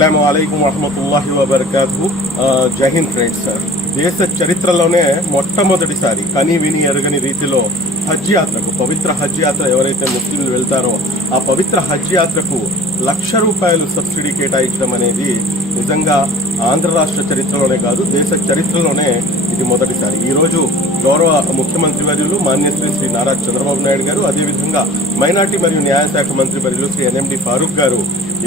అస్సలం అయికం వరహమతుల్లాహి వబర్కాతు జై హింద్ ఫ్రెండ్స్ దేశ చరిత్రలోనే మొట్టమొదటిసారి కని విని ఎరగని రీతిలో హజ్ యాత్రకు పవిత్ర హజ్ యాత్ర ఎవరైతే ముస్లింలు వెళ్తారో ఆ పవిత్ర హజ్ యాత్రకు లక్ష రూపాయలు సబ్సిడీ కేటాయించడం అనేది నిజంగా ఆంధ్ర రాష్ట్ర చరిత్రలోనే కాదు దేశ చరిత్రలోనే ఇది మొదటిసారి. ఈ రోజు గౌరవ ముఖ్యమంత్రి వర్యులు మాన్యశ్రీ శ్రీ నారా చంద్రబాబు నాయుడు గారు అదేవిధంగా మైనార్టీ మరియు న్యాయశాఖ మంత్రి వర్యులు శ్రీ ఎన్ఎండి ఫారూక్ గారు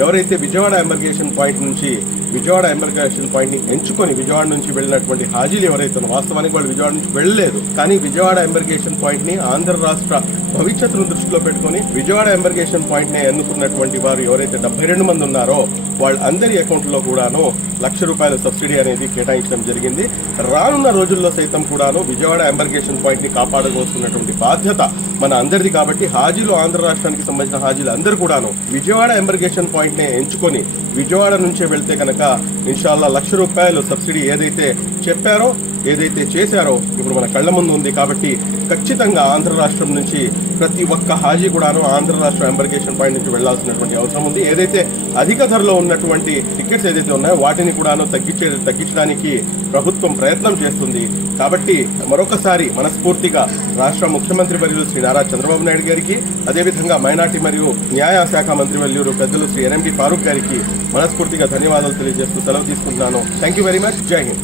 ఎవరైతే విజయవాడ ఎంబర్గేషన్ పాయింట్ నుంచి విజయవాడ ఎంబర్గేషన్ పాయింట్ని ఎంచుకొని విజయవాడ నుంచి వెళ్ళినటువంటి హాజీలు ఎవరైతే వాస్తవానికి వాళ్ళు విజయవాడ నుంచి వెళ్ళలేదు కానీ విజయవాడ ఎంబర్గేషన్ పాయింట్ని ఆంధ్ర రాష్ట్ర భవిష్యత్తును దృష్టిలో పెట్టుకొని విజయవాడ ఎంబర్గేషన్ పాయింట్ నే ఎన్నుకున్నటువంటి వారు ఎవరైతే డెబ్బై రెండు మంది ఉన్నారో వాళ్ళందరి అకౌంట్లో కూడాను లక్ష రూపాయల సబ్సిడీ అనేది కేటాయించడం జరిగింది. రానున్న రోజుల్లో సైతం కూడాను విజయవాడ ఎంబర్గేషన్ పాయింట్ని కాపాడుకోవాల్సినటువంటి బాధ్యత మన అందరిది కాబట్టి హాజీలు ఆంధ్ర రాష్ట్రానికి సంబంధించిన హాజీలు అందరూ కూడాను విజయవాడ ఎంబర్గేషన్ పాయింట్ నే ఎంచుకొని విజయవాడ నుంచే వెళ్తే కనుక ఇన్షాల్లా లక్ష రూపాయలు సబ్సిడీ ఏదైతే చెప్పారో ఏదైతే చేశారో ఇప్పుడు మన కళ్ళ ముందు ఉంది కాబట్టి ఖచ్చితంగా ఆంధ్ర రాష్ట్రం నుంచి ప్రతి ఒక్క హాజీ కూడాను ఆంధ్ర రాష్ట్ర ఎంబర్గేషన్ పాయింట్ నుంచి వెళ్ళాల్సినటువంటి అవసరం ఉంది. ఏదైతే అధిక ధరలో ఉన్నటువంటి టికెట్స్ ఏదైతే ఉన్నాయో వాటిని కూడాను తగ్గించే తగ్గించడానికి ప్రభుత్వం ప్రయత్నం చేస్తుంది. కాబట్టి మరొకసారి మనస్ఫూర్తిగా రాష్ట్ర ముఖ్యమంత్రి వర్యులు శ్రీ నారా చంద్రబాబు నాయుడు గారికి అదేవిధంగా మైనార్టీ మరియు న్యాయ శాఖ మంత్రి వర్యులు పెద్దలు శ్రీ ఎన్ఎండి ఫారూక్ గారికి మనస్ఫూర్తిగా ధన్యవాదాలు తెలియజేస్తూ సెలవు తీసుకుంటున్నాను. థ్యాంక్ యూ వెరీ మచ్ జై హింద్